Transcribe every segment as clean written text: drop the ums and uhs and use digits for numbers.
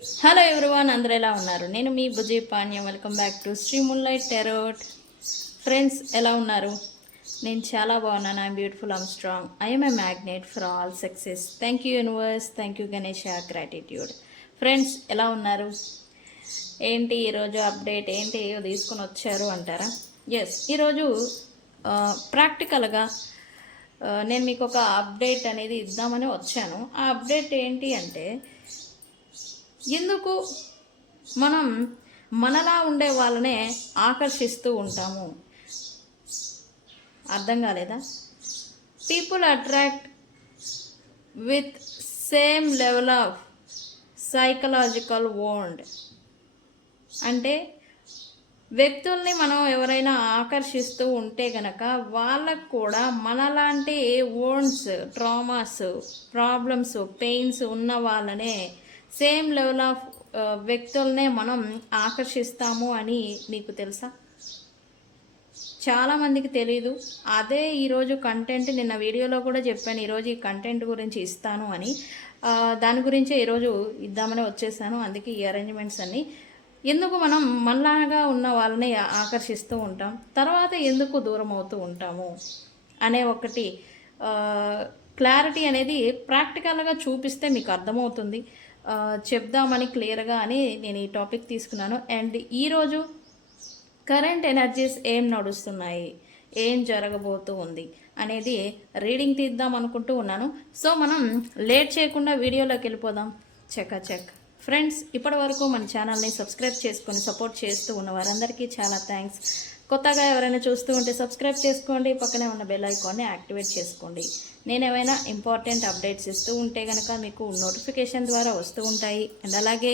Hello everyone, అందరూ ఎలా ఉన్నారు? నేను మీ Bujji Panyam. Welcome back to Sri moonlight tarot. Friends, ఎలా ఉన్నారు? నేను చాలా బాగున్నాను. I'm beautiful, I'm strong, I'm a magnet for all success. Thank you universe, thank you Ganesha, gratitude. Friends, ఎలా ఉన్నారు? ఏంటి ఈరోజు అప్డేట్ ఏంటి తీసుకొని వచ్చారు అంటారా? ఎస్, ఈరోజు ప్రాక్టికల్గా నేను మీకు ఒక అప్డేట్ అనేది ఇద్దామని వచ్చాను. ఆ అప్డేట్ ఏంటి అంటే, ఎందుకు మనం మనలా ఉండే వాళ్ళనే ఆకర్షిస్తూ ఉంటాము? అర్థం కాలేదా? People attract with same level of psychological bond. అంటే వ్యక్తుల్ని మనం ఎవరైనా ఆకర్షిస్తూ ఉంటే గనక వాళ్ళకు కూడా మనలాంటి వోండ్స్, ట్రామాస్, ప్రాబ్లమ్స్, పెయిన్స్ ఉన్న వాళ్ళనే, సేమ్ లెవెల్ ఆఫ్ వ్యక్తులనే మనం ఆకర్షిస్తాము అని మీకు తెలుసా? చాలామందికి తెలీదు. అదే ఈరోజు కంటెంట్, నిన్న వీడియోలో కూడా చెప్పాను ఈరోజు ఈ కంటెంట్ గురించి ఇస్తాను అని. దాని గురించే ఈరోజు ఇద్దామని వచ్చేసాను. అందుకే ఈ అరేంజ్మెంట్స్ అన్నీ. ఎందుకు మనం మనలాగా ఉన్న వాళ్ళని ఆకర్షిస్తూ ఉంటాం, తర్వాత ఎందుకు దూరం అవుతూ ఉంటాము అనే ఒకటి క్లారిటీ అనేది ప్రాక్టికల్గా చూపిస్తే మీకు అర్థమవుతుంది. చెప్దామని క్లియర్గా అని నేను ఈ టాపిక్ తీసుకున్నాను. అండ్ ఈరోజు కరెంట్ ఎనర్జీస్ ఏం నడుస్తున్నాయి, ఏం జరగబోతూ ఉంది అనేది రీడింగ్ తీద్దాం అనుకుంటూ ఉన్నాను. సో మనం లేట్ చేయకుండా వీడియోలోకి వెళ్ళిపోదాం. చెక్ ఫ్రెండ్స్, ఇప్పటి వరకు మన ఛానల్ని సబ్స్క్రైబ్ చేసుకొని సపోర్ట్ చేస్తూ ఉన్న వారందరికీ చాలా థ్యాంక్స్. కొత్తగా ఎవరైనా చూస్తూ ఉంటే సబ్స్క్రైబ్ చేసుకోండి, పక్కనే ఉన్న బెల్ ఐకాన్ని యాక్టివేట్ చేసుకోండి. నేను ఏమైనా ఇంపార్టెంట్ అప్డేట్స్ ఇస్తూ ఉంటే కనుక మీకు నోటిఫికేషన్ ద్వారా వస్తూ ఉంటాయి. అండ్ అలాగే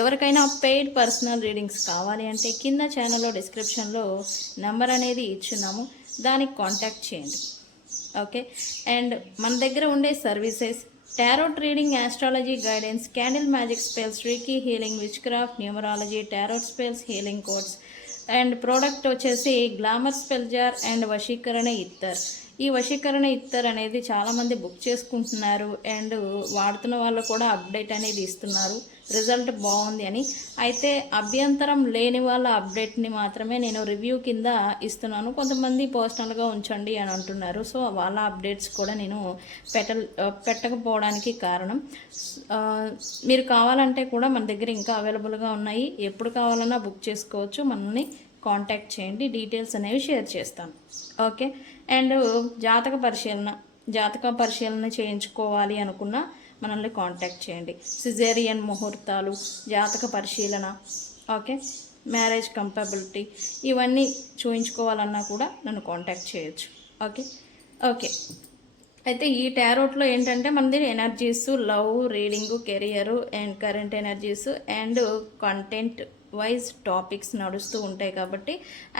ఎవరికైనా పెయిడ్ పర్సనల్ రీడింగ్స్ కావాలి అంటే కింద ఛానల్లో డిస్క్రిప్షన్లో నెంబర్ అనేది ఇచ్చున్నాము, దానికి కాంటాక్ట్ చేయండి. ఓకే. అండ్ మన దగ్గర ఉండే services tarot reading, astrology guidance, candle magic spells, reiki healing, which craft, numerology, tarot spells, healing codes. And product వచ్చేసి గ్లామర్ స్పెల్ జార్ అండ్ వశీకరణ ఇత్తర్. ఈ వశీకరణ ఇత్తర్ అనేది చాలామంది బుక్ చేసుకుంటున్నారు అండ్ వాడుతున్న వాళ్ళు కూడా అప్డేట్ అనేది ఇస్తున్నారు, రిజల్ట్ బాగుంది అని. అయితే అభ్యంతరం లేని వాళ్ళ అప్డేట్ని మాత్రమే నేను రివ్యూ కింద ఇస్తున్నాను. కొంతమంది పర్సనల్గా ఉంచండి అని అంటున్నారు. సో వాళ్ళ అప్డేట్స్ కూడా నేను పెట్టకపోవడానికి కారణం. మీరు కావాలంటే కూడా మన దగ్గర ఇంకా అవైలబుల్గా ఉన్నాయి. ఎప్పుడు కావాలన్నా బుక్ చేసుకోవచ్చు. మనల్ని కాంటాక్ట్ చేయండి, డీటెయిల్స్ అనేవి షేర్ చేస్తాను. ఓకే. అండ్ జాతక పరిశీలన చేయించుకోవాలి అనుకున్న మనల్ని కాంటాక్ట్ చేయండి. సిజేరియన్ ముహూర్తాలు, జాతక పరిశీలన, ఓకే, మ్యారేజ్ కంపాబిలిటీ, ఇవన్నీ చూయించుకోవాలన్నా కూడా నన్ను కాంటాక్ట్ చేయొచ్చు. ఓకే. అయితే ఈ టారోట్లో ఏంటంటే మనది energies, love, reading, career and current energies and content wise topics నడుస్తూ ఉంటాయి. కాబట్టి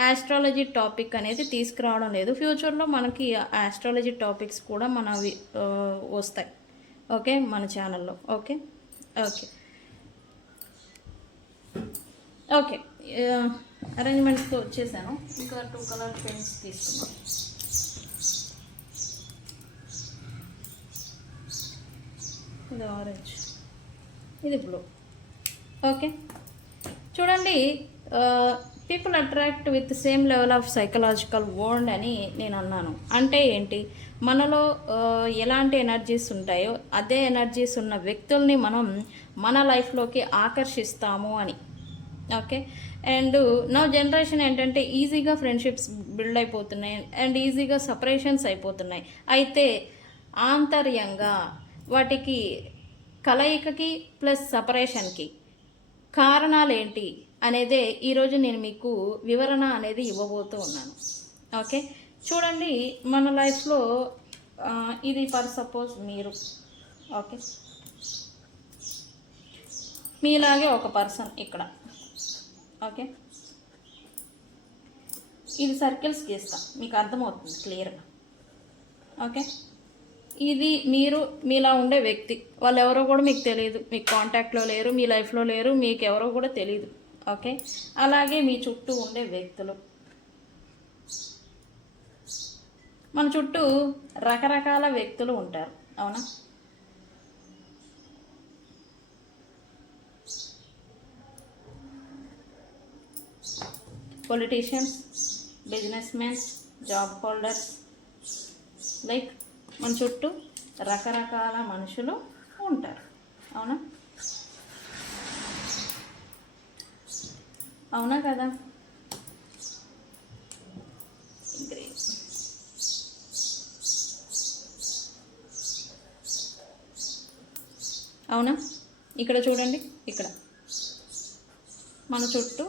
ఆస్ట్రాలజీ టాపిక్ అనేది తీసుకురావడం లేదు. ఫ్యూచర్లో మనకి ఆస్ట్రాలజీ టాపిక్స్ కూడా మనవి వస్తాయి. ఓకే, మన ఛానల్లో. ఓకే. అరేంజ్మెంట్స్తో వచ్చేసాను. ఇంకా 2 కలర్ పెన్స్ తీసుకున్నాను. ఇది ఆరెంజ్, ఇది బ్లూ. ఓకే, చూడండి. People attract with same level of psychological bond అని నేను అన్నాను. అంటే ఏంటి? మనలో ఎలాంటి ఎనర్జీస్ ఉంటాయో అదే ఎనర్జీస్ ఉన్న వ్యక్తుల్ని మనం మన లైఫ్లోకి ఆకర్షిస్తాము అని. ఓకే. అండ్ నా జనరేషన్ ఏంటంటే ఈజీగా ఫ్రెండ్షిప్స్ బిల్డ్ అయిపోతున్నాయి అండ్ ఈజీగా సపరేషన్స్ అయిపోతున్నాయి. అయితే ఆంతర్యంగా వాటికి, కలయికకి ప్లస్ సపరేషన్కి కారణాలు ఏంటి అనేదే ఈరోజు నేను మీకు వివరణ అనేది ఇవ్వబోతూ ఉన్నాను. ఓకే, చూడండి. మన లైఫ్లో ఇది ఫర్ సపోజ్ మీరు, ఓకే, మీలాగే ఒక పర్సన్ ఇక్కడ, ఓకే, ఇది సర్కిల్స్ గీస్తా, మీకు అర్థమవుతుంది క్లియర్గా. ఓకే, ఇది మీరు మీలా ఉండే వ్యక్తి, వాళ్ళు ఎవరో కూడా మీకు తెలియదు, మీకు కాంటాక్ట్లో లేరు, మీ లైఫ్లో లేరు, మీకు ఎవరో కూడా తెలియదు. ఓకే, అలాగే మీ చుట్టూ ఉండే వ్యక్తులు, మన చుట్టూ రకరకాల వ్యక్తులు ఉంటారు, అవునా? Politicians, business mans, job holders, like మన చుట్టూ రకరకాల మనుషులు ఉంటారు. అవునా? అవునా కదా? అవునా? ఇక్కడ చూడండి, ఇక్కడ మన చుట్టూ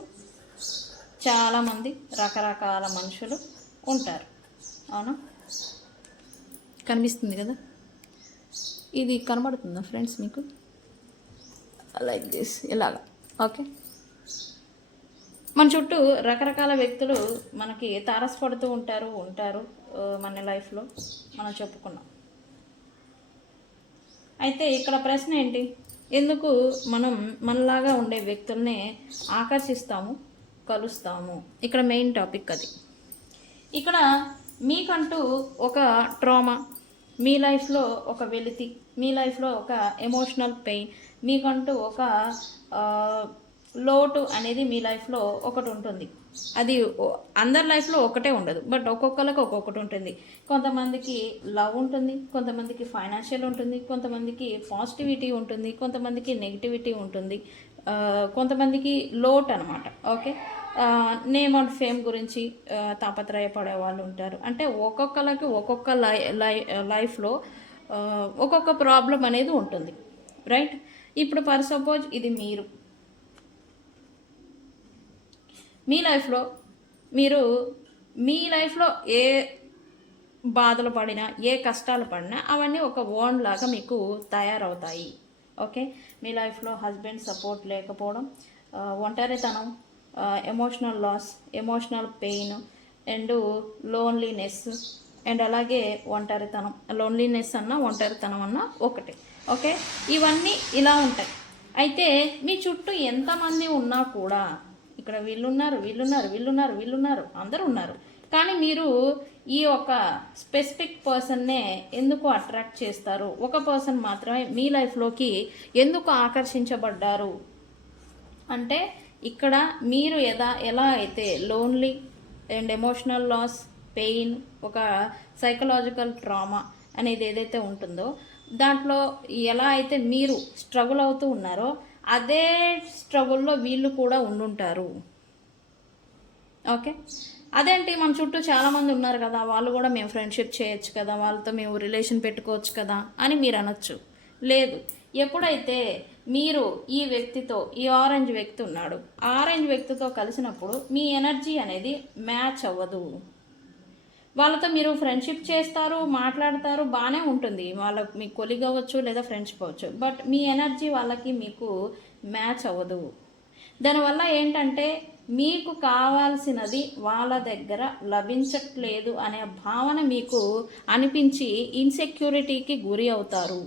చాలామంది రకరకాల మనుషులు ఉంటారు. అవునా? కనిపిస్తుంది కదా? ఇది కనబడుతుందా ఫ్రెండ్స్ మీకు? లైక్ దిస్, ఇలాగా. ఓకే, మన చుట్టూ రకరకాల వ్యక్తులు మనకి తారసపడుతూ ఉంటారు మన లైఫ్లో మనం చెప్పుకున్నాం. అయితే ఇక్కడ ప్రశ్న ఏంటి? ఎందుకు మనం మనలాగా ఉండే వ్యక్తుల్ని ఆకర్షిస్తాము, కలుస్తాము? ఇక్కడ మెయిన్ టాపిక్ అది. ఇక్కడ మీకంటూ ఒక ట్రామా, మీ లైఫ్లో ఒక వెలితి, మీ లైఫ్లో ఒక ఎమోషనల్ పెయిన్, మీకంటూ ఒక లోటు అనేది మీ లైఫ్లో ఒకటి ఉంటుంది. అది అందరి లైఫ్లో ఒకటే ఉండదు, బట్ ఒక్కొక్కరికి ఒక్కొక్కటి ఉంటుంది. కొంతమందికి లవ్ ఉంటుంది, కొంతమందికి ఫైనాన్షియల్ ఉంటుంది, కొంతమందికి పాజిటివిటీ ఉంటుంది, కొంతమందికి నెగిటివిటీ ఉంటుంది, కొంతమందికి లోట్ అనమాట. ఓకే, నేమ్ అండ్ ఫేమ్ గురించి తాపత్రయపడే వాళ్ళు ఉంటారు. అంటే ఒక్కొక్కరికి ఒక్కొక్క లైఫ్లో ఒక్కొక్క ప్రాబ్లం అనేది ఉంటుంది, రైట్? ఇప్పుడు ఫర్ సపోజ్ ఇది మీ లైఫ్లో మీ లైఫ్లో ఏ బాధలు పడినా, ఏ కష్టాలు పడినా అవన్నీ ఒక ఓన్ లాగా మీకు తయారవుతాయి. ఓకే, మీ లైఫ్లో హస్బెండ్ సపోర్ట్ లేకపోవడం, ఒంటరితనం, emotional loss, emotional pain and loneliness, and అలాగే ఒంటరితనం. లోన్లీనెస్ అన్నా ఒంటరితనం అన్నా ఒకటే. ఓకే, ఇవన్నీ ఇలా ఉంటాయి. అయితే మీ చుట్టూ ఎంతమంది ఉన్నా కూడా, ఇక్కడ వీళ్ళున్నారు అందరూ ఉన్నారు, కానీ మీరు ఈ ఒక స్పెసిఫిక్ పర్సన్నే ఎందుకు అట్రాక్ట్ చేస్తారు? ఒక పర్సన్ మాత్రమే మీ లైఫ్లోకి ఎందుకు ఆకర్షించబడ్డారు అంటే, ఇక్కడ మీరు ఎలా అయితే lonely and emotional loss, pain, ఒక సైకలాజికల్ ట్రామా అనేది ఏదైతే ఉంటుందో, దాంట్లో ఎలా అయితే మీరు స్ట్రగుల్ అవుతూ ఉన్నారో అదే స్ట్రగుల్లో వీళ్ళు కూడా ఉండుంటారు. ఓకే, అదేంటి మన చుట్టూ చాలామంది ఉన్నారు కదా, వాళ్ళు కూడా మేము ఫ్రెండ్షిప్ చేయొచ్చు కదా, వాళ్ళతో మేము రిలేషన్ పెట్టుకోవచ్చు కదా అని మీరు అనొచ్చు. లేదు, ఎప్పుడైతే మీరు ఈ వ్యక్తితో, ఈ ఆరెంజ్ వ్యక్తి ఉన్నాడు, ఆరెంజ్ వ్యక్తితో కలిసినప్పుడు మీ ఎనర్జీ అనేది మ్యాచ్ అవ్వదు. వాళ్ళతో మీరు ఫ్రెండ్షిప్ చేస్తారు, మాట్లాడతారు, బాగానే ఉంటుంది, వాళ్ళకి మీకు కొలీగ్ అవ్వచ్చు లేదా ఫ్రెండ్షిప్ అవ్వచ్చు, బట్ మీ ఎనర్జీ వాళ్ళకి మీకు మ్యాచ్ అవ్వదు. దానివల్ల ఏంటంటే మీకు కావాల్సినది వాళ్ళ దగ్గర లభించట్లేదు అనే భావన మీకు అనిపించి ఇన్సెక్యూరిటీకి గురి అవుతారు.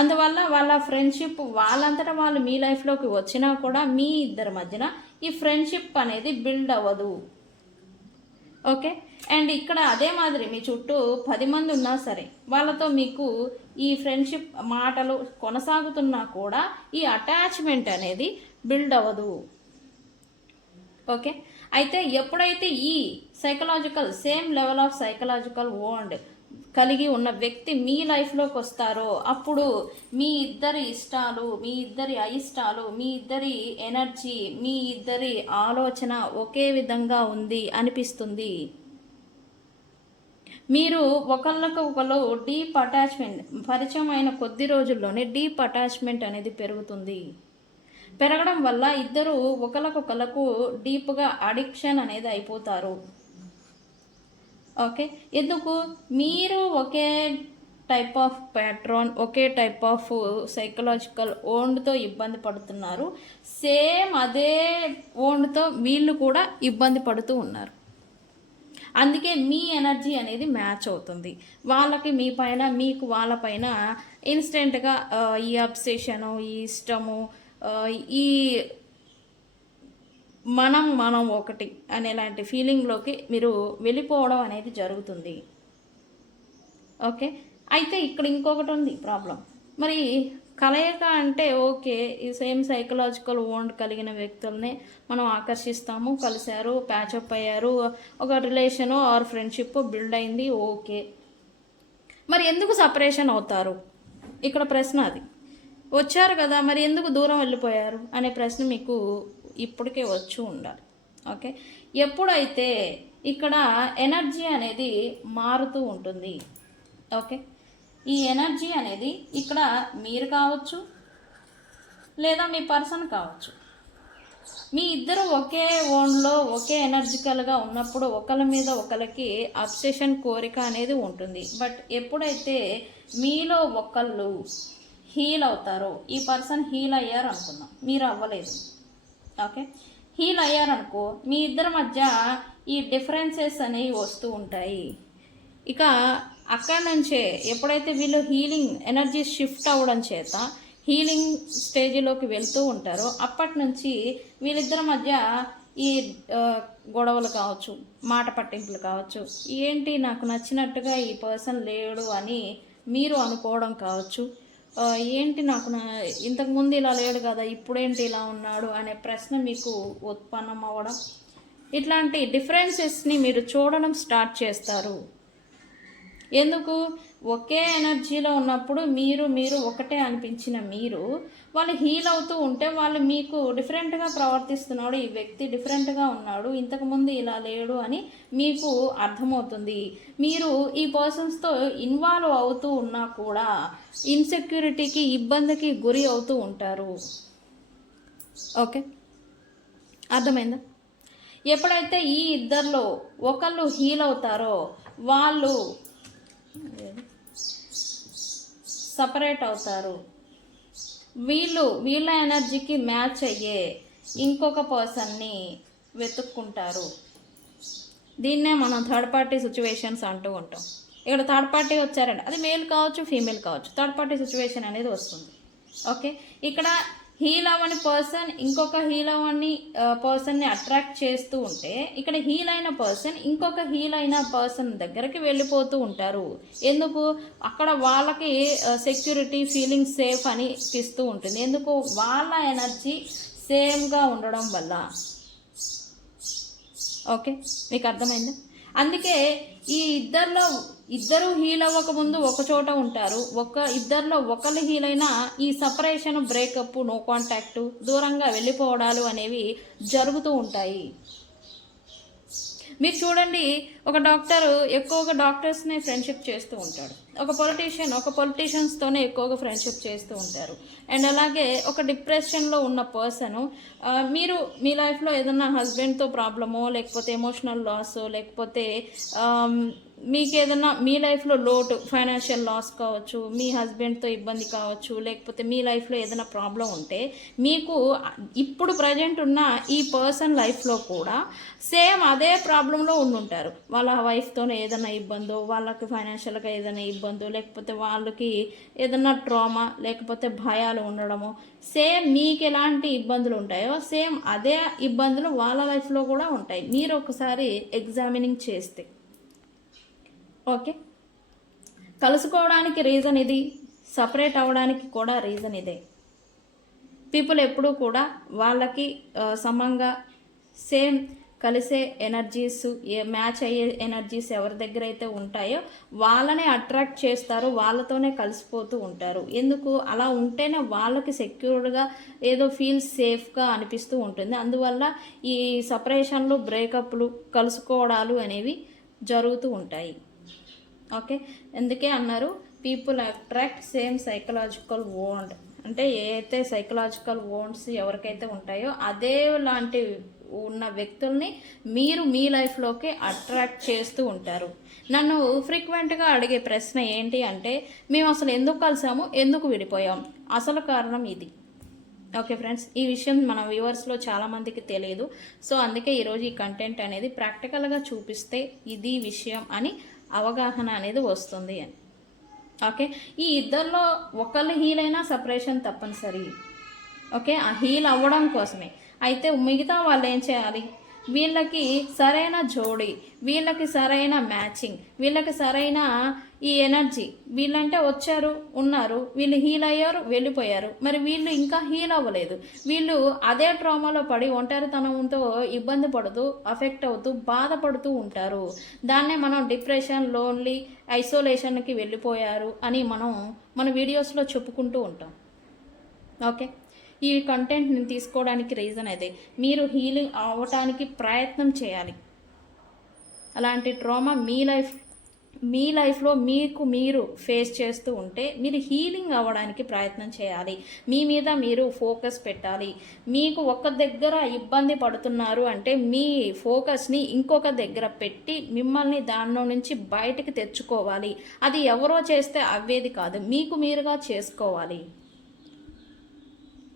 అందువల్ల వాళ్ళ ఫ్రెండ్షిప్ వాళ్ళంతటా వాళ్ళు మీ లైఫ్లోకి వచ్చినా కూడా మీ ఇద్దరి మధ్యన ఈ ఫ్రెండ్షిప్ అనేది బిల్డ్ అవ్వదు. ఓకే, అండ్ ఇక్కడ అదే మాదిరి మీ చుట్టూ 10 మంది ఉన్నా సరే వాళ్ళతో మీకు ఈ ఫ్రెండ్షిప్ మాటలు కొనసాగుతున్నా కూడా ఈ అటాచ్మెంట్ అనేది బిల్డ్ అవ్వదు. ఓకే, అయితే ఎప్పుడైతే ఈ psychological same level of psychological bond కలిగి ఉన్న వ్యక్తి మీ లైఫ్లోకి వస్తారో అప్పుడు మీ ఇద్దరి ఇష్టాలు, మీ ఇద్దరి అయిష్టాలు, మీ ఇద్దరి ఎనర్జీ, మీ ఇద్దరి ఆలోచన ఒకే విధంగా ఉంది అనిపిస్తుంది. మీరు ఒకళ్ళు డీప్ అటాచ్మెంట్, పరిచయం అయిన కొద్ది రోజుల్లోనే డీప్ అటాచ్మెంట్ అనేది పెరుగుతుంది. పెరగడం వల్ల ఇద్దరు ఒకళ్ళకు డీప్గా అడిక్షన్ అనేది అయిపోతారు. ఓకే, ఎందుకు? మీరు ఒకే టైప్ ఆఫ్ ప్యాట్రన్, ఒకే టైప్ ఆఫ్ సైకలాజికల్ ఓన్డ్తో ఇబ్బంది పడుతున్నారు, సేమ్ అదే ఓన్డ్తో వీళ్ళు కూడా ఇబ్బంది పడుతూ ఉన్నారు. అందుకే మీ ఎనర్జీ అనేది మ్యాచ్ అవుతుంది. వాళ్ళకి మీ పైన, మీకు వాళ్ళపైన ఇన్స్టెంట్గా ఈ అబ్సెషను, ఈ ఇష్టము, ఈ మనం ఒకటి అనేలాంటి ఫీలింగ్లోకి మీరు వెళ్ళిపోవడం అనేది జరుగుతుంది. ఓకే, అయితే ఇక్కడ ఇంకొకటి ఉంది ప్రాబ్లం. మరి కలయిక అంటే ఓకే, ఈ సేమ్ సైకలాజికల్ వాండ్ కలిగిన వ్యక్తుల్ని మనం ఆకర్షిస్తాము, కలిశారు, ప్యాచప్ అయ్యారు, ఒక రిలేషను ఆర్ ఫ్రెండ్షిప్ బిల్డ్ అయింది, ఓకే. మరి ఎందుకు సపరేషన్ అవుతారు? ఇక్కడ ప్రశ్న అది. వచ్చారు కదా, మరి ఎందుకు దూరం వెళ్ళిపోయారు అనే ప్రశ్న మీకు ఇప్పటికే వచ్చి ఉండాలి. ఓకే, ఎప్పుడైతే ఇక్కడ ఎనర్జీ అనేది మారుతూ ఉంటుంది. ఓకే, ఈ ఎనర్జీ అనేది ఇక్కడ మీరు కావచ్చు, లేదా మీ పర్సన్ కావచ్చు. మీ ఇద్దరు ఒకే ఓన్లో ఒకే ఎనర్జికల్గా ఉన్నప్పుడు ఒకరి మీద ఒకరికి అబ్సెషన్, కోరిక అనేది ఉంటుంది. బట్ ఎప్పుడైతే మీలో ఒకళ్ళు హీల్ అవుతారో, ఈ పర్సన్ హీల్ అయ్యారు అనుకుందాం, మీరు అవ్వలేదు. ఓకే, హీల్ అయ్యారనుకో, మీ ఇద్దరి మధ్య ఈ డిఫరెన్సెస్ అనేవి వస్తూ ఉంటాయి. ఇక అక్కడి నుంచే ఎప్పుడైతే వీళ్ళు హీలింగ్ ఎనర్జీ షిఫ్ట్ అవ్వడం చేత హీలింగ్ స్టేజ్లోకి వెళ్తూ ఉంటారో, అప్పటి నుంచి వీళ్ళిద్దరి మధ్య ఈ గొడవలు కావచ్చు, మాట పట్టింపులు కావచ్చు, ఏంటి నాకు నచ్చినట్టుగా ఈ పర్సన్ లేడు అని మీరు అనుకోవడం కావచ్చు, ఏంటి నాకు ఇంతకుముందు ఇలా లేడు కదా, ఇప్పుడేంటి ఇలా ఉన్నాడు అనే ప్రశ్న మీకు ఉత్పన్నం అవ్వడం, ఇట్లాంటి డిఫరెన్సెస్ని మీరు చూడడం స్టార్ట్ చేస్తారు. ఎందుకు? ఒకే ఎనర్జీలో ఉన్నప్పుడు మీరు ఒకటే అనిపించిన మీరు, వాళ్ళు హీల్ అవుతూ ఉంటే వాళ్ళు మీకు డిఫరెంట్గా ప్రవర్తిస్తున్నాడు, ఈ వ్యక్తి డిఫరెంట్గా ఉన్నాడు, ఇంతకుముందు ఇలా లేడు అని మీకు అర్థమవుతుంది. మీరు ఈ పర్సన్స్తో ఇన్వాల్వ్ అవుతూ ఉన్నా కూడా ఇన్సెక్యూరిటీకి, ఇబ్బందికి గురి అవుతూ ఉంటారు. ఓకే, అర్థమైందా? ఎప్పుడైతే ఈ ఇద్దరిలో ఒకళ్ళు హీల్ అవుతారో వాళ్ళు సపరేట్ అవుతారు. వీళ్ళ ఎనర్జీకి మ్యాచ్ అయ్యే ఇంకొక పర్సన్ని వెతుక్కుంటారు. దీన్నే మనం థర్డ్ పార్టీ సిచ్యువేషన్స్ అంటూ ఉంటాం. ఇక్కడ థర్డ్ పార్టీ వచ్చారండి, అది మేల్ కావచ్చు, ఫీమేల్ కావచ్చు, థర్డ్ పార్టీ సిచ్యువేషన్ అనేది వస్తుంది. ఓకే, ఇక్కడ హీల్ అవ్వని పర్సన్ ఇంకొక హీల్ అవ్వని పర్సన్ని అట్రాక్ట్ చేస్తూ ఉంటే, ఇక్కడ హీల్ అయిన పర్సన్ ఇంకొక హీల్ అయిన పర్సన్ దగ్గరికి వెళ్ళిపోతూ ఉంటారు. ఎందుకు? అక్కడ వాళ్ళకి సెక్యూరిటీ, ఫీలింగ్ సేఫ్ అని ఇస్తూ ఉంటుంది. ఎందుకు? వాళ్ళ ఎనర్జీ సేమ్గా ఉండడం వల్ల. ఓకే, మీకు అర్థమైందా? అందుకే ఈ ఇద్దరు హీల్ అవ్వకముందు ఒక చోట ఉంటారు, ఇద్దరిలో ఒకళ్ళు హీల్ అయినా ఈ సపరేషన్, బ్రేకప్, నో కాంటాక్ట్, దూరంగా వెళ్ళిపోవడాలు అనేవి జరుగుతూ ఉంటాయి. మీరు చూడండి, ఒక డాక్టర్ ఎక్కువగా డాక్టర్స్ని ఫ్రెండ్షిప్ చేస్తూ ఉంటాడు, ఒక పొలిటీషియన్స్తోనే ఎక్కువగా ఫ్రెండ్షిప్ చేస్తూ ఉంటారు. అండ్ అలాగే ఒక డిప్రెషన్లో ఉన్న పర్సను, మీరు మీ లైఫ్లో ఏదన్నా హస్బెండ్తో ప్రాబ్లమో, లేకపోతే ఎమోషనల్ లాస్, లేకపోతే మీకు ఏదన్నా మీ లైఫ్లో లోటు, ఫైనాన్షియల్ లాస్ కావచ్చు, మీ హస్బెండ్తో ఇబ్బంది కావచ్చు, లేకపోతే మీ లైఫ్లో ఏదైనా ప్రాబ్లం ఉంటే, మీకు ఇప్పుడు ప్రజెంట్ ఉన్న ఈ పర్సన్ లైఫ్లో కూడా సేమ్ అదే ప్రాబ్లంలో ఉండుంటారు. వాళ్ళ వైఫ్తోనే ఏదైనా ఇబ్బందో, వాళ్ళకి ఫైనాన్షియల్గా ఏదైనా ఇబ్బందో, లేకపోతే వాళ్ళకి ఏదైనా ట్రామా, లేకపోతే భయాలు ఉండడము, సేమ్ మీకు ఎలాంటి ఇబ్బందులు ఉంటాయో సేమ్ అదే ఇబ్బందులు వాళ్ళ లైఫ్లో కూడా ఉంటాయి, మీరు ఒకసారి ఎగ్జామినింగ్ చేస్తే. ఓకే, కలుసుకోవడానికి రీజన్ ఇది, సపరేట్ అవ్వడానికి కూడా రీజన్ ఇదే. పీపుల్ ఎప్పుడూ కూడా వాళ్ళకి సమంగా సేమ్ కలిసే ఎనర్జీస్, మ్యాచ్ అయ్యే ఎనర్జీస్ ఎవరి దగ్గర అయితే ఉంటాయో వాళ్ళనే అట్రాక్ట్ చేస్తారు, వాళ్ళతోనే కలిసిపోతూ ఉంటారు. ఎందుకు? అలా ఉంటేనే వాళ్ళకి సెక్యూర్డ్గా, ఏదో ఫీల్ సేఫ్గా అనిపిస్తూ ఉంటుంది. అందువల్ల ఈ సపరేషన్లు, బ్రేకప్లు, కలుసుకోవడాలు అనేవి జరుగుతూ ఉంటాయి. ఓకే, అందుకే అన్నారు people attract same psychological bond. అంటే ఏదైతే సైకలాజికల్ వాండ్స్ ఎవరికైతే ఉంటాయో అదే లాంటి ఉన్న వ్యక్తుల్ని మీరు మీ లైఫ్లోకి అట్రాక్ట్ చేస్తూ ఉంటారు. నన్ను ఫ్రీక్వెంట్గా అడిగే ప్రశ్న ఏంటి అంటే, మేము అసలు ఎందుకు కలిసాము, ఎందుకు విడిపోయాం? అసలు కారణం ఇది. ఓకే ఫ్రెండ్స్, ఈ విషయం మన వ్యూవర్స్లో చాలామందికి తెలియదు. సో అందుకే ఈరోజు ఈ కంటెంట్ అనేది ప్రాక్టికల్గా చూపిస్తే ఇది విషయం అని అవగాహన అనేది వస్తుంది అని. ఓకే, ఈ ఇద్దరిలో ఒకళ్ళు హీల్ అయినా సపరేషన్ తప్పనిసరి. ఓకే, ఆ హీల్ అవ్వడం కోసమే. అయితే మిగతా వాళ్ళు ఏం చేయాలి? వీళ్ళకి సరైన జోడి, వీళ్ళకి సరైన మ్యాచింగ్, వీళ్ళకి సరైన ఈ ఎనర్జీ, వీళ్ళంటే వచ్చారు ఉన్నారు, వీళ్ళు హీల్ అయ్యారు వెళ్ళిపోయారు, మరి వీళ్ళు ఇంకా హీల్ అవ్వలేదు, వీళ్ళు అదే ట్రామాలో పడి ఒంటరితనంతో ఇబ్బంది పడుతూ అఫెక్ట్ అవుతూ బాధపడుతూ ఉంటారు. దాన్నే మనం డిప్రెషన్, లోన్లీ, ఐసోలేషన్కి వెళ్ళిపోయారు అని మన వీడియోస్లో చెప్పుకుంటూ ఉంటాం. ఓకే, ఈ కంటెంట్ నేను తీసుకోవడానికి రీజన్ అదే. మీరు హీలింగ్ అవ్వటానికి ప్రయత్నం చేయాలి. అలాంటి ట్రామా మీ లైఫ్లో మీకు మీరు ఫేస్ చేస్తూ ఉంటే మీరు హీలింగ్ అవ్వడానికి ప్రయత్నం చేయాలి. మీ మీద మీరు ఫోకస్ పెట్టాలి. మీకు ఒక దగ్గర ఇబ్బంది పడుతున్నారు అంటే మీ ఫోకస్ని ఇంకొక దగ్గర పెట్టి మిమ్మల్ని దానిలో నుంచి బయటికి తెచ్చుకోవాలి. అది ఎవరో చేస్తే అవ్వేది కాదు, మీకు మీరుగా చేసుకోవాలి.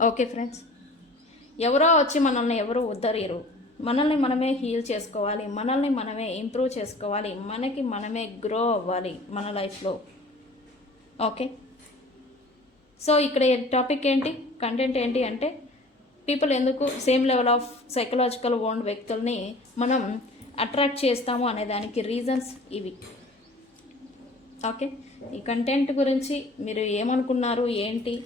ఓకే ఫ్రెండ్స్, ఎవరో వచ్చి మనల్ని ఎవరు ఉద్ధరిరు. మనల్ని మనమే హీల్ చేసుకోవాలి, మనల్ని మనమే ఇంప్రూవ్ చేసుకోవాలి, మనకి మనమే గ్రో అవ్వాలి మన లైఫ్లో. ఓకే, సో ఇక్కడ టాపిక్ ఏంటి, కంటెంట్ ఏంటి అంటే పీపుల్ ఎందుకు same level of psychological wound వ్యక్తుల్ని మనం అట్రాక్ట్ చేస్తాము అనే దానికి రీజన్స్ ఇవి. ఓకే, ఈ కంటెంట్ గురించి మీరు ఏమనుకున్నారు ఏంటి,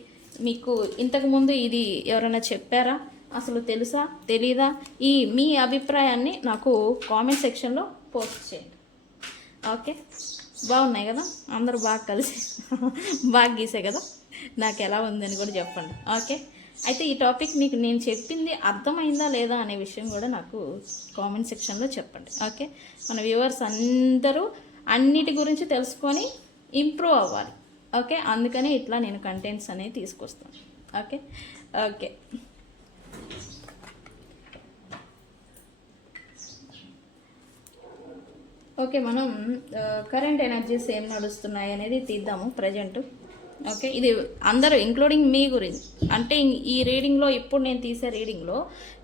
మీకు ఇంతకుముందు ఇది ఎవరైనా చెప్పారా, అసలు తెలుసా తెలీదా, మీ అభిప్రాయాన్ని నాకు కామెంట్ సెక్షన్లో పోస్ట్ చేయండి. ఓకే, బాగున్నాయి కదా, అందరూ బాగా కలిసి బాగా గీసే కదా, నాకు ఎలా ఉందని కూడా చెప్పండి. ఓకే, అయితే ఈ టాపిక్ మీకు నేను చెప్పింది అర్థమైందా లేదా అనే విషయం కూడా నాకు కామెంట్ సెక్షన్లో చెప్పండి. ఓకే, మన వ్యూవర్స్ అందరూ అన్నిటి గురించి తెలుసుకొని ఇంప్రూవ్ అవ్వాలి. ఓకే, అందుకని ఇట్లా నేను కంటెంట్స్ అనేవి తీసుకొస్తాను. ఓకే ఓకే ఓకే మనం కరెంట్ ఎనర్జీస్ ఏం నడుస్తున్నాయి అనేది తీద్దాము ప్రజెంట్. ఓకే, ఇది అందరూ ఇంక్లూడింగ్ మీ గురించి, అంటే ఈ రీడింగ్లో ఇప్పుడు నేను తీసే రీడింగ్లో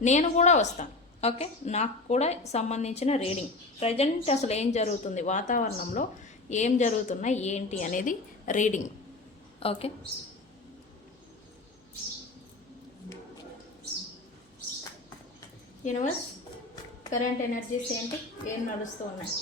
నేను కూడా వస్తాను. ఓకే, నాకు కూడా సంబంధించిన రీడింగ్ ప్రజెంట్ అసలు ఏం జరుగుతుంది, వాతావరణంలో ఏం జరుగుతున్నాయి ఏంటి అనేది reading. Okay, universe current energies ఏంటి, ఏం నడుస్తూ ఉన్నాయి.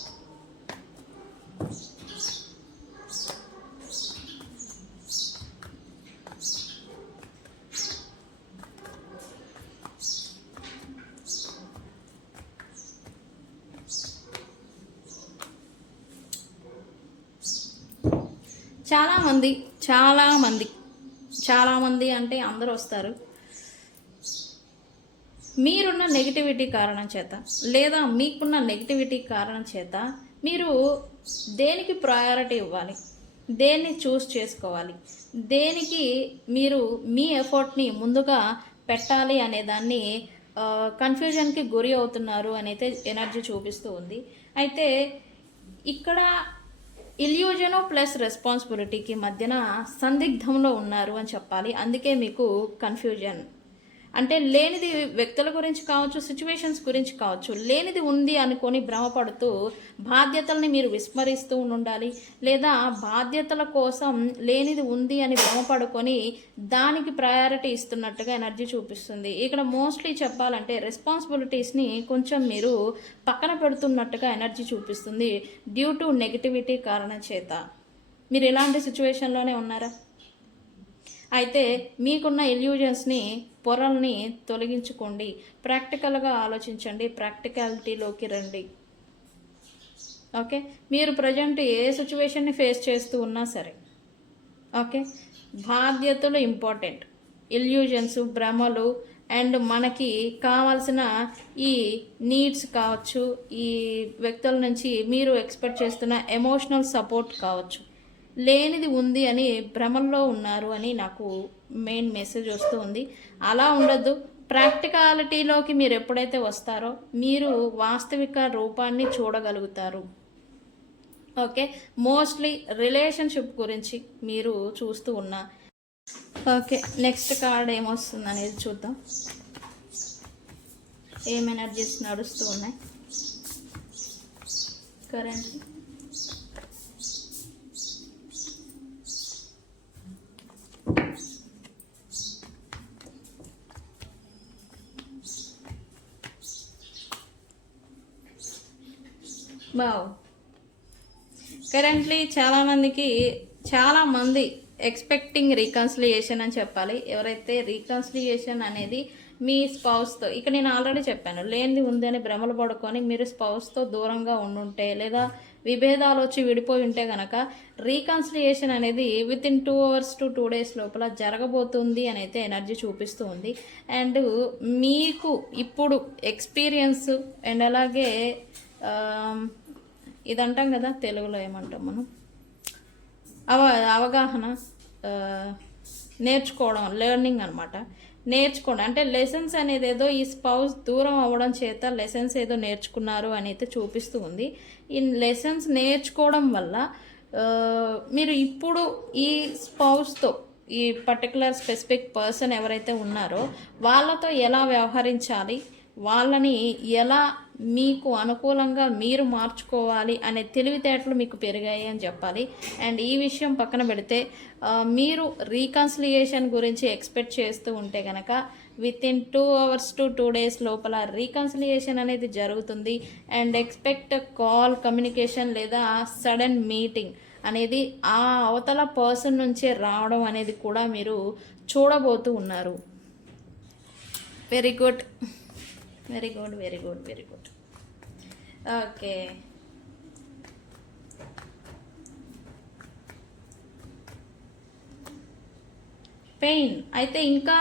చాలామంది అంటే అందరూ వస్తారు. మీరున్న నెగిటివిటీ కారణం చేత లేదా మీకున్న నెగిటివిటీ కారణం చేత మీరు దేనికి ప్రయారిటీ ఇవ్వాలి, దేన్ని చూస్ చేసుకోవాలి, దేనికి మీరు మీ ఎఫర్ట్ని ముందుగా పెట్టాలి అనే దాన్ని కన్ఫ్యూజన్కి గురి అవుతున్నారు అనైతే ఎనర్జీ చూపిస్తూ ఉంది. అయితే ఇక్కడ ఇల్యూజను ప్లస్ రెస్పాన్సిబిలిటీకి మధ్యన సందిగ్ధంలో ఉన్నారు అని చెప్పాలి. అందుకే మీకు కన్ఫ్యూజన్ అంటే లేనిది వ్యక్తుల గురించి కావచ్చు, సిచ్యువేషన్స్ గురించి కావచ్చు, లేనిది ఉంది అనుకొని భ్రమపడుతూ బాధ్యతల్ని మీరు విస్మరిస్తూ ఉండాలి, లేదా బాధ్యతల కోసం లేనిది ఉంది అని భ్రమపడుకొని దానికి ప్రయారిటీ ఇస్తున్నట్టుగా ఎనర్జీ చూపిస్తుంది. ఇక్కడ మోస్ట్లీ చెప్పాలంటే రెస్పాన్సిబిలిటీస్ని కొంచెం మీరు పక్కన పెడుతున్నట్టుగా ఎనర్జీ చూపిస్తుంది డ్యూ టు నెగిటివిటీ కారణం చేత. మీరు ఇలాంటి సిచ్యువేషన్లోనే ఉన్నారా? అయితే మీకున్న ఇల్యూజన్స్ని, పొరల్ని తొలగించుకోండి, ప్రాక్టికల్గా ఆలోచించండి, ప్రాక్టికాలిటీలోకి రండి. ఓకే, మీరు ప్రజెంట్ ఏ సిచ్యువేషన్ని ఫేస్ చేస్తూ ఉన్నా సరే, ఓకే, బాధ్యతలు ఇంపార్టెంట్, ఇల్యూజన్స్, భ్రమలు అండ్ మనకి కావాల్సిన ఈ నీడ్స్ కావచ్చు, ఈ వ్యక్తుల నుంచి మీరు ఎక్స్పెక్ట్ చేస్తున్న ఎమోషనల్ సపోర్ట్ కావచ్చు, లేనిది ఉంది అని భ్రమల్లో ఉన్నారు అని నాకు మెయిన్ మెసేజ్ వస్తూ ఉంది. అలా ఉండద్దు. ప్రాక్టికాలిటీలోకి మీరు ఎప్పుడైతే వస్తారో మీరు వాస్తవిక రూపాన్ని చూడగలుగుతారు. ఓకే, మోస్ట్లీ రిలేషన్షిప్ గురించి మీరు చూస్తూ ఉన్నా. ఓకే, నెక్స్ట్ కార్డ్ ఏమొస్తుంది అనేది చూద్దాం. ఏం ఎనర్జీస్ నడుస్తూ ఉన్నాయి కరెంట్. వావ్. కరెంట్లీ చాలామంది ఎక్స్పెక్టింగ్ రీకన్సిలియేషన్ అని చెప్పాలి. ఎవరైతే రీకన్సిలియేషన్ అనేది మీ స్పౌస్తో, ఇక్కడ నేను ఆల్రెడీ చెప్పాను, లేనిది ఉంది అని భ్రమలు పడుకొని మీరు స్పౌస్తో దూరంగా ఉండుంటే లేదా విభేదాలు వచ్చి విడిపోయి ఉంటే కనుక రీకన్సిలియేషన్ అనేది with in 2 hours to 2 days లోపల జరగబోతుంది అని అయితే ఎనర్జీ చూపిస్తూ ఉంది. అండ్ మీకు ఇప్పుడు ఎక్స్పీరియన్స్ అండ్ అలాగే ఇది అంటాం కదా, తెలుగులో ఏమంటాం మనం, అవగాహన, నేర్చుకోవడం, లెర్నింగ్ అనమాట. నేర్చుకోండి అంటే లెసన్స్ అనేది ఏదో ఈ స్పౌస్ దూరం అవ్వడం చేత లెసన్స్ ఏదో నేర్చుకున్నారు అని అయితే చూపిస్తూ ఉంది. ఈ లెసన్స్ నేర్చుకోవడం వల్ల మీరు ఇప్పుడు ఈ స్పౌస్తో, ఈ పర్టికులర్ స్పెసిఫిక్ పర్సన్ ఎవరైతే ఉన్నారో వాళ్ళతో ఎలా వ్యవహరించాలి, వాళ్ళని ఎలా మీకు అనుకూలంగా మీరు మార్చుకోవాలి అనే తెలివితేటలు మీకు పెరిగాయి అని చెప్పాలి. అండ్ ఈ విషయం పక్కన పెడితే మీరు రీకన్సిలియేషన్ గురించి ఎక్స్పెక్ట్ చేస్తూ ఉంటే కనుక with in 2 hours to 2 days లోపల రీకన్సిలియేషన్ అనేది జరుగుతుంది. అండ్ ఎక్స్పెక్ట్ కాల్, కమ్యూనికేషన్ లేదా సడన్ మీటింగ్ అనేది ఆ అవతల పర్సన్ నుంచే రావడం అనేది కూడా మీరు చూడబోతూ ఉన్నారు. Very good, very good, very good, very good. Okay, pain అయితే ఇంకా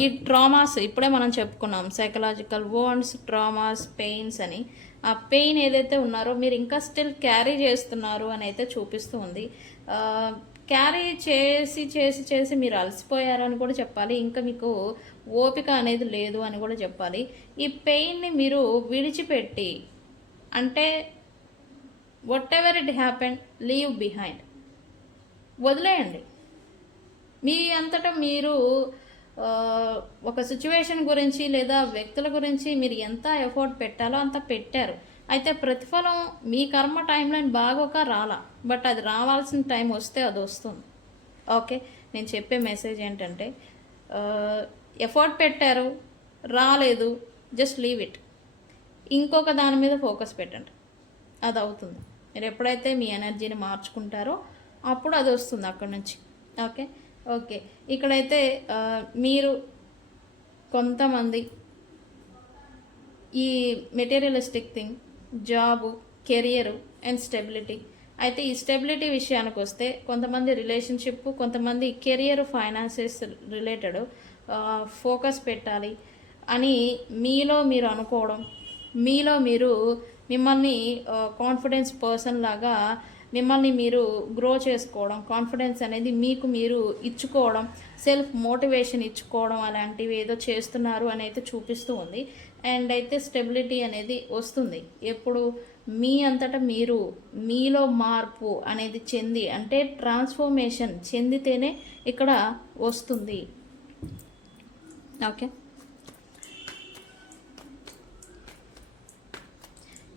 ఈ ట్రామాస్ ఇప్పుడే మనం చెప్పుకున్నాం, సైకలాజికల్ వోండ్స్, ట్రామాస్, పెయిన్స్ అని. ఆ పెయిన్ ఏదైతే ఉన్నారో మీరు ఇంకా స్టిల్ క్యారీ చేస్తున్నారు అని అయితే చూపిస్తూ ఉంది. క్యారీ చేసి చేసి చేసి మీరు అలసిపోయారు అని కూడా చెప్పాలి. ఇంకా మీకు ఓపిక అనేది లేదు అని కూడా చెప్పాలి. ఈ పెయిన్ని మీరు విడిచిపెట్టి, అంటే what ever it happen, leave behind, వదిలేయండి. మీ అంతటా మీరు ఒక సిచ్యువేషన్ గురించి లేదా వ్యక్తుల గురించి మీరు ఎంత ఎఫర్ట్ పెట్టాలో అంత పెట్టారు. అయితే ప్రతిఫలం మీ కర్మ టైం లైన్ బాగోక రాలా, బట్ అది రావాల్సిన టైం వస్తే అది వస్తుంది. ఓకే, నేను చెప్పే మెసేజ్ ఏంటంటే ఎఫర్ట్ పెట్టారు, రాలేదు, జస్ట్ లీవ్ ఇట్. ఇంకొక దాని మీద ఫోకస్ పెట్టండి, అది అవుతుంది. మీరు ఎప్పుడైతే మీ ఎనర్జీని మార్చుకుంటారో అప్పుడు అది వస్తుంది అక్కడి నుంచి. ఓకే ఓకే, ఇక్కడైతే మీరు కొంతమంది ఈ materialistic thing, job, career and stability. అయితే ఈ స్టెబిలిటీ విషయానికి వస్తే కొంతమంది రిలేషన్షిప్, కొంతమంది కెరియర్, ఫైనాన్సెస్ రిలేటెడ్ ఫోకస్ పెట్టాలి అని మీలో మీరు అనుకోవడం, మీలో మీరు మిమ్మల్ని కాన్ఫిడెన్స్ పర్సన్ లాగా మిమ్మల్ని మీరు గ్రో చేసుకోవడం, కాన్ఫిడెన్స్ అనేది మీకు మీరు ఇచ్చుకోవడం, సెల్ఫ్ మోటివేషన్ ఇచ్చుకోవడం, అలాంటివి ఏదో చేస్తున్నారు అని అయితే చూపిస్తూ ఉంది. అండ్ అయితే స్టెబిలిటీ అనేది వస్తుంది ఎప్పుడు మీ అంతటా మీరు మీలో మార్పు అనేది చెంది, అంటే ట్రాన్స్ఫర్మేషన్ చెందితేనే ఇక్కడ వస్తుంది. ఓకే,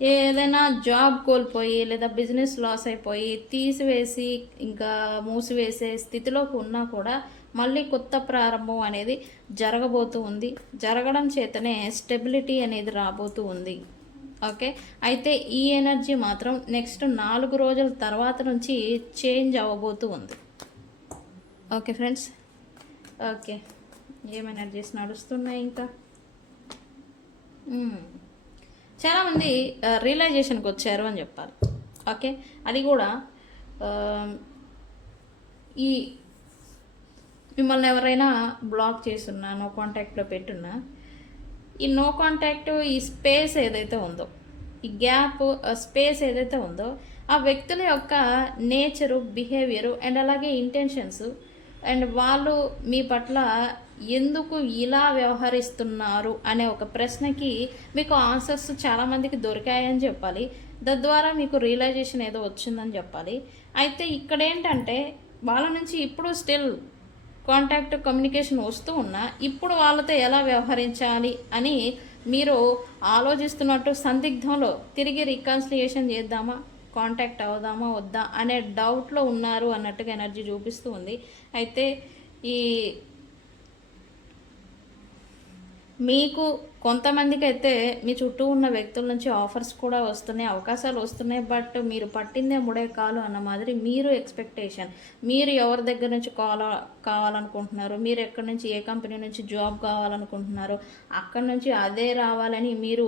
ఏదైనా జాబ్ కోల్పోయి లేదా బిజినెస్ లాస్ అయిపోయి తీసివేసి ఇంకా మూసివేసే స్థితిలోకి ఉన్నా కూడా మళ్ళీ కొత్త ప్రారంభం అనేది జరగబోతూ ఉంది. జరగడం చేతనే స్టెబిలిటీ అనేది రాబోతూ ఉంది. ఓకే, అయితే ఈ ఎనర్జీ మాత్రం నెక్స్ట్ 4 రోజుల తర్వాత నుంచి చేంజ్ అవ్వబోతూ ఉంది. ఓకే ఫ్రెండ్స్, ఓకే, ఏం ఎనర్జీస్ నడుస్తున్నాయి ఇంకా. చాలామంది రియలైజేషన్కి వచ్చారు అని చెప్పాలి. ఓకే, అది కూడా ఈ మిమ్మల్ని ఎవరైనా బ్లాక్ చేస్తున్నా, నో కాంటాక్ట్లో పెట్టున్నా, ఈ నో కాంటాక్ట్, ఈ స్పేస్ ఏదైతే ఉందో, ఈ గ్యాప్ స్పేస్ ఏదైతే ఉందో, ఆ వ్యక్తుల యొక్క నేచరు, బిహేవియరు అండ్ అలాగే ఇంటెన్షన్స్ అండ్ వాళ్ళు మీ పట్ల ఎందుకు ఇలా వ్యవహరిస్తున్నారు అనే ఒక ప్రశ్నకి మీకు ఆన్సర్స్ చాలామందికి దొరికాయని చెప్పాలి. తద్వారా మీకు రియలైజేషన్ ఏదో వచ్చిందని చెప్పాలి. అయితే ఇక్కడ ఏంటంటే వాళ్ళ నుంచి ఇప్పుడు స్టిల్ కాంటాక్ట్, కమ్యూనికేషన్ వస్తూ ఉన్నా ఇప్పుడు వాళ్ళతో ఎలా వ్యవహరించాలి అని మీరు ఆలోచిస్తున్నట్టు సందిగ్ధంలో తిరిగి రీకన్సిలియేషన్ చేద్దామా, కాంటాక్ట్ అవుదామా వద్దా అనే డౌట్లో ఉన్నారు అన్నట్టుగా ఎనర్జీ చూపిస్తూ ఉంది. అయితే ఈ మీకు కొంతమందికి అయితే మీ చుట్టూ ఉన్న వ్యక్తుల నుంచి ఆఫర్స్ కూడా వస్తున్నాయి, అవకాశాలు వస్తున్నాయి. బట్ మీరు పట్టిందే ముడే కాలు అన్న మాదిరి మీరు ఎక్స్పెక్టేషన్, మీరు ఎవరి దగ్గర నుంచి కావాలనుకుంటున్నారు, మీరు ఎక్కడి నుంచి ఏ కంపెనీ నుంచి జాబ్ కావాలనుకుంటున్నారు, అక్కడి నుంచి అదే రావాలని మీరు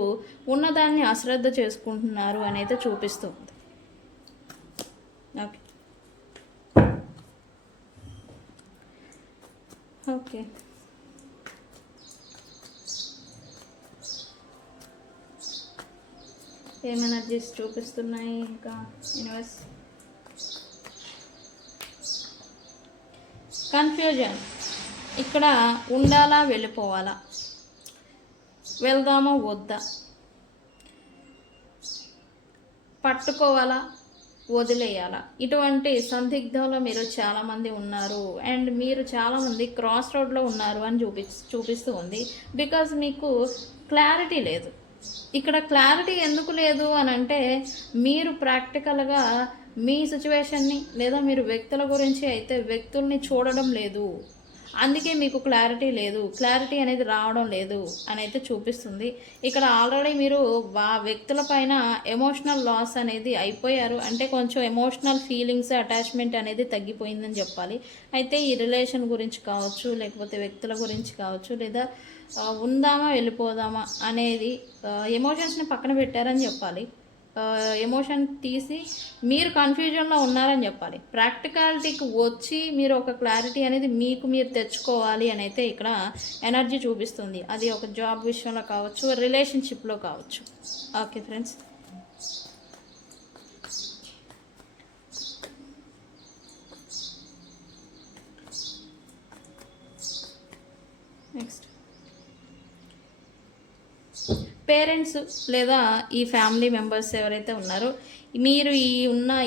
ఉన్నదాన్ని అశ్రద్ధ చేసుకుంటున్నారు అని అయితే చూపిస్తుంది. ఓకే ఓకే ఏం ఎనర్జీస్ చూపిస్తున్నాయి ఇంకా యూనివర్స్? కన్ఫ్యూజన్. ఇక్కడ ఉండాలా వెళ్ళిపోవాలా, వెళ్దామా వద్దా, పట్టుకోవాలా వదిలేయాలా, ఇటువంటి సందిగ్ధంలో మీరు చాలామంది ఉన్నారు. అండ్ మీరు చాలామంది క్రాస్ రోడ్లో ఉన్నారు అని చూపిస్తూ ఉంది. బికాజ్ మీకు క్లారిటీ లేదు. ఇక్కడ క్లారిటీ ఎందుకు లేదు అని అంటే మీరు ప్రాక్టికల్గా మీ సిచ్యువేషన్ని లేదా మీరు వ్యక్తుల గురించి అయితే వ్యక్తుల్ని చూడడం లేదు, అందుకే మీకు క్లారిటీ లేదు, క్లారిటీ అనేది రావడం లేదు అని అయితే చూపిస్తుంది. ఇక్కడ ఆల్రెడీ మీరు వ్యక్తుల పైన ఎమోషనల్ లాస్ అనేది అయిపోయారు, అంటే కొంచెం ఎమోషనల్ ఫీలింగ్స్ అటాచ్మెంట్ అనేది తగ్గిపోయిందని చెప్పాలి. అయితే ఈ రిలేషన్ గురించి కావచ్చు, లేకపోతే వ్యక్తుల గురించి కావచ్చు, లేదా ఉందామా వెళ్ళిపోదామా అనేది ఎమోషన్స్ని పక్కన పెట్టారని చెప్పాలి. ఎమోషన్ తీసి మీరు కన్ఫ్యూజన్లో ఉన్నారని చెప్పాలి. ప్రాక్టికాలిటీకి వచ్చి మీరు ఒక క్లారిటీ అనేది మీకు మీరు తెచ్చుకోవాలి అని అయితే ఇక్కడ ఎనర్జీ చూపిస్తుంది. అది ఒక జాబ్ విషయంలో కావచ్చు, రిలేషన్షిప్లో కావచ్చు. ఓకే ఫ్రెండ్స్, నెక్స్ట్ పేరెంట్స్ లేదా ఈ ఫ్యామిలీ మెంబర్స్ ఎవరైతే ఉన్నారో, మీరు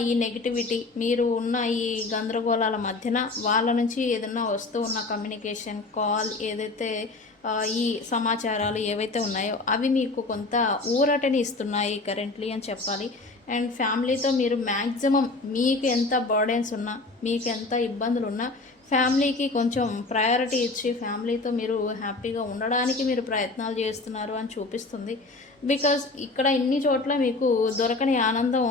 ఈ నెగిటివిటీ, మీరు ఉన్న ఈ గందరగోళాల మధ్యన వాళ్ళ నుంచి ఏదైనా వస్తూ ఉన్న కమ్యూనికేషన్ కాల్, ఏదైతే ఈ సమాచారాలు ఏవైతే ఉన్నాయో అవి మీకు కొంత ఊరటని ఇస్తున్నాయి కరెంట్లీ అని చెప్పాలి. అండ్ ఫ్యామిలీతో మీరు మ్యాక్సిమం మీకు ఎంత బర్డెన్స్ ఉన్నా, మీకు ఎంత ఇబ్బందులు ఉన్నా ఫ్యామిలీకి కొంచెం ప్రయారిటీ ఇచ్చి ఫ్యామిలీతో మీరు హ్యాపీగా ఉండడానికి మీరు ప్రయత్నాలు చేస్తున్నారు అని చూపిస్తుంది. బికాజ్ ఇక్కడ ఇన్ని చోట్ల మీకు దొరకని ఆనందం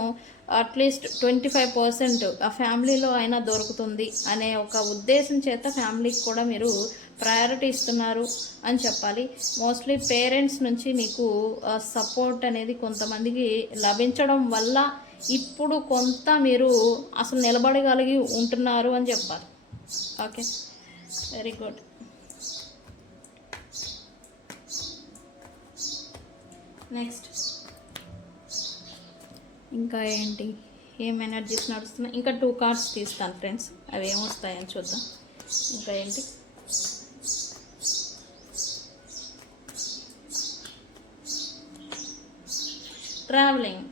అట్లీస్ట్ 25% ఆ ఫ్యామిలీలో అయినా దొరుకుతుంది అనే ఒక ఉద్దేశం చేత ఫ్యామిలీకి కూడా మీరు ప్రయారిటీ ఇస్తున్నారు అని చెప్పాలి. మోస్ట్లీ పేరెంట్స్ నుంచి మీకు సపోర్ట్ అనేది కొంతమందికి లభించడం వల్ల ఇప్పుడు కొంత మీరు అసలు నిలబడగలిగి ఉంటున్నారు అని చెప్పాలి. Okay, very good. నెక్స్ట్ ఇంకా ఏంటి, ఏం ఎనర్జీస్ నడుస్తున్నాయి? ఇంకా 2 కార్డ్స్ తీస్తాను ఫ్రెండ్స్, అవి ఏమొస్తాయని చూద్దాం. ఇంకా ఏంటి? ట్రావెలింగ్.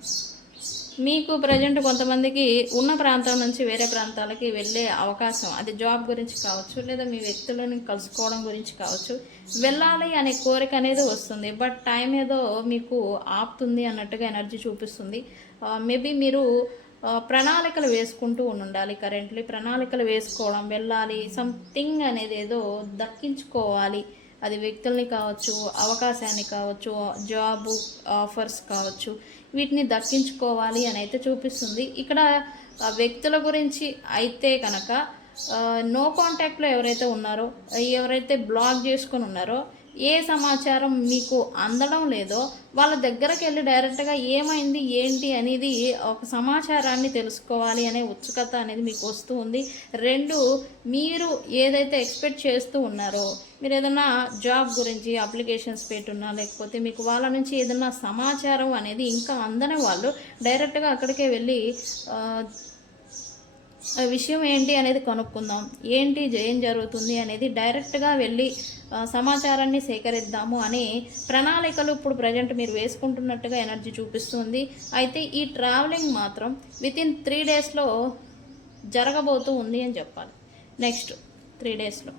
మీకు ప్రజెంట్ కొంతమందికి ఉన్న ప్రాంతం నుంచి వేరే ప్రాంతాలకి వెళ్ళే అవకాశం, అది జాబ్ గురించి కావచ్చు, లేదా మీ వ్యక్తులను కలుసుకోవడం గురించి కావచ్చు, వెళ్ళాలి అనే కోరిక అనేది వస్తుంది. బట్ టైం ఏదో మీకు ఆపుతుంది అన్నట్టుగా ఎనర్జీ చూపిస్తుంది. మేబీ మీరు ప్రణాళికలు వేసుకుంటూ ఉండాలి. కరెంట్లీ ప్రణాళికలు వేసుకోవడం, వెళ్ళాలి, సంథింగ్ అనేది ఏదో దక్కించుకోవాలి. అది వ్యక్తుల్ని కావచ్చు, అవకాశాన్ని కావచ్చు, జాబు ఆఫర్స్ కావచ్చు, వీటిని దక్కించుకోవాలి అని అయితే చూపిస్తుంది. ఇక్కడ వ్యక్తుల గురించి అయితే కనుక నో కాంటాక్ట్లో ఎవరైతే ఉన్నారో, ఎవరైతే బ్లాక్ చేసుకొని ఉన్నారో, ఏ సమాచారం మీకు అందడం లేదో వాళ్ళ దగ్గరకు వెళ్ళి డైరెక్ట్గా ఏమైంది ఏంటి అనేది ఒక సమాచారాన్ని తెలుసుకోవాలి అనే ఉత్సుకత అనేది మీకు వస్తూ ఉంది. 2, మీరు ఏదైతే ఎక్స్పెక్ట్ చేస్తూ ఉన్నారో, మీరు ఏదైనా జాబ్ గురించి అప్లికేషన్స్ పెట్టున్నా, లేకపోతే మీకు వాళ్ళ నుంచి ఏదైనా సమాచారం అనేది ఇంకా అందని వాళ్ళు డైరెక్ట్గా అక్కడికే వెళ్ళి విషయం ఏంటి అనేది కనుక్కుందాం, ఏం జరుగుతుంది అనేది డైరెక్ట్గా వెళ్ళి సమాచారాన్ని సేకరిద్దాము అనే ప్రణాళికలు ఇప్పుడు ప్రజెంట్ మీరు వేసుకుంటున్నట్టుగా ఎనర్జీ చూపిస్తుంది. అయితే ఈ ట్రావెలింగ్ మాత్రం వితిన్ 3 డేస్లో జరగబోతూ ఉంది అని చెప్పాలి. నెక్స్ట్ 3 డేస్లో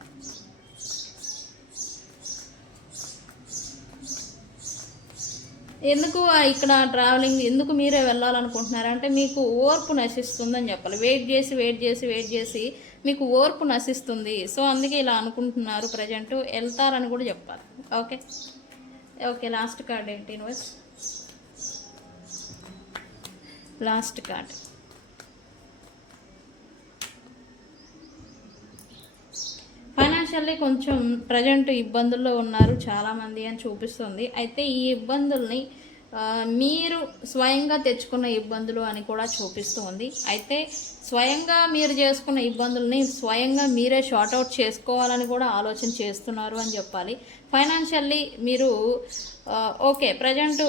ఎందుకు ఇక్కడ ట్రావెలింగ్ ఎందుకు మీరే వెళ్ళాలనుకుంటున్నారంటే మీకు ఓర్పు నశిస్తుందని చెప్పాలి. వెయిట్ చేసి మీకు ఓర్పు నశిస్తుంది. సో అందుకే ఇలా అనుకుంటున్నారు, ప్రజెంట్ వెళ్తారని కూడా చెప్పాలి. ఓకే. ఓకే, లాస్ట్ కార్డ్ ఏంటి యూనివర్స్? లాస్ట్ కార్డ్ ఫైనాన్షియల్లీ కొంచెం ప్రజెంట్ ఇబ్బందుల్లో ఉన్నారు చాలామంది అని చూపిస్తుంది. అయితే ఈ ఇబ్బందుల్ని మీరు స్వయంగా తెచ్చుకున్న ఇబ్బందులు అని కూడా చూపిస్తూ ఉంది. అయితే స్వయంగా మీరు చేసుకున్న ఇబ్బందుల్ని స్వయంగా మీరే షార్ట్అవుట్ చేసుకోవాలని కూడా ఆలోచన చేస్తున్నారు అని చెప్పాలి. ఫైనాన్షియల్లీ మీరు ఓకే, ప్రజెంట్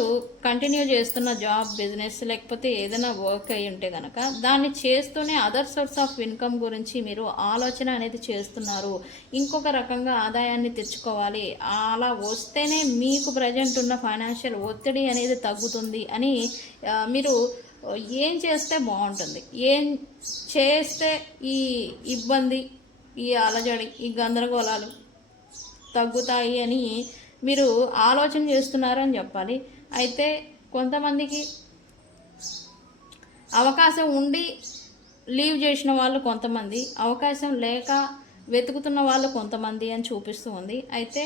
కంటిన్యూ చేస్తున్న జాబ్, బిజినెస్ లేకపోతే ఏదైనా వర్క్ అయి ఉంటే కనుక దాన్ని చేస్తూనే అదర్ సోర్స్ ఆఫ్ ఇన్కమ్ గురించి మీరు ఆలోచన అనేది చేస్తున్నారు. ఇంకొక రకంగా ఆదాయాన్ని తెచ్చుకోవాలి, అలా వస్తేనే మీకు ప్రజెంట్ ఉన్న ఫైనాన్షియల్ ఒత్తిడి అనేది తగ్గుతుంది అని మీరు ఏం చేస్తే బాగుంటుంది, ఏం చేస్తే ఈ ఇబ్బంది, ఈ అలజడి, ఈ గందరగోళాలు తగ్గుతాయి అని మీరు ఆలోచన చేస్తున్నారు అని చెప్పాలి. అయితే కొంతమందికి అవకాశం ఉండి లీవ్ చేసిన వాళ్ళు కొంతమంది, అవకాశం లేక వెతుకుతున్న వాళ్ళు కొంతమంది అని చూపిస్తూ ఉంది. అయితే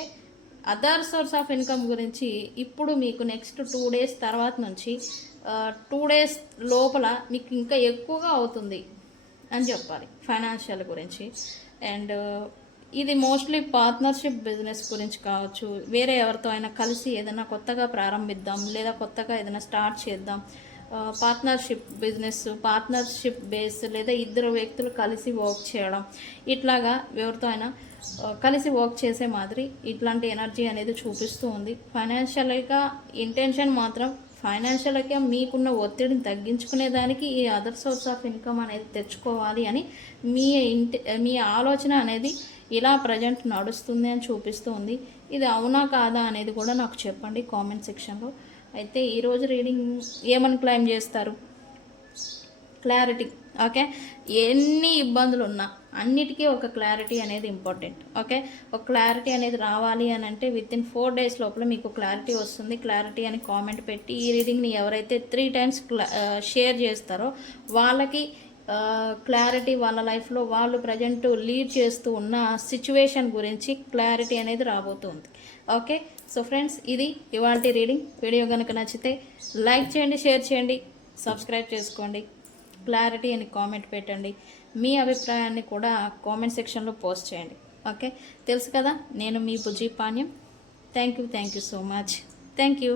అదర్ సోర్స్ ఆఫ్ ఇన్కమ్ గురించి ఇప్పుడు మీకు నెక్స్ట్ 2 days తర్వాత నుంచి 2 days లోపల మీకు ఇంకా ఎక్కువగా అవుతుంది అని చెప్పాలి ఫైనాన్షియల్ గురించి. అండ్ ఇది మోస్ట్లీ పార్ట్నర్షిప్ బిజినెస్ గురించి కావచ్చు, వేరే ఎవరితో అయినా కలిసి ఏదైనా కొత్తగా ప్రారంభిద్దాం లేదా కొత్తగా ఏదైనా స్టార్ట్ చేద్దాం, పార్ట్నర్షిప్ బిజినెస్, పార్ట్నర్షిప్ బేస్ లేదా ఇద్దరు వ్యక్తులు కలిసి వర్క్ చేయడం, ఇట్లాగా ఎవరితో అయినా కలిసి వర్క్ చేసే మాదిరి ఇట్లాంటి ఎనర్జీ అనేది చూపిస్తూ ఉంది. ఫైనాన్షియల్గా ఇంటెన్షన్ మాత్రం ఫైనాన్షియల్గా మీకున్న ఒత్తిడిని తగ్గించుకునేదానికి ఈ అదర్ సోర్స్ ఆఫ్ ఇన్కమ్ అనేది తెచ్చుకోవాలి అని మీ ఆలోచన అనేది ఇలా ప్రజెంట్ నడుస్తుంది అని చూపిస్తూ ఉంది. ఇది అవునా కాదా అనేది కూడా నాకు చెప్పండి కామెంట్ సెక్షన్లో. అయితే ఈరోజు రీడింగ్ ఏమని క్లైమ్ చేస్తారు? క్లారిటీ. ఓకే, ఎన్ని ఇబ్బందులు ఉన్నా అన్నిటికీ ఒక క్లారిటీ అనేది ఇంపార్టెంట్. ఓకే, ఒక క్లారిటీ అనేది రావాలి అని అంటే వితిన్ 4 days లోపల మీకు క్లారిటీ వస్తుంది. క్లారిటీ అని కామెంట్ పెట్టి ఈ రీడింగ్ని ఎవరైతే 3 times షేర్ చేస్తారో వాళ్ళకి క్లారిటీ, వాళ్ళ లైఫ్లో వాళ్ళు ప్రజెంట్ లీడ్ చేస్తూ ఉన్న సిచ్యువేషన్ గురించి క్లారిటీ అనేది రాబోతుంది. ఓకే, సో ఫ్రెండ్స్, ఇది ఇవాల్టి రీడింగ్. వీడియో కనుక నచ్చితే లైక్ చేయండి, షేర్ చేయండి, సబ్స్క్రైబ్ చేసుకోండి, క్లారిటీ అని కామెంట్ పెట్టండి. మీ అభిప్రాయాన్ని కూడా కామెంట్ సెక్షన్లో పోస్ట్ చేయండి. ఓకే, తెలుసు కదా, నేను మీ Bujji Panyam. Thank you so much. Thank you.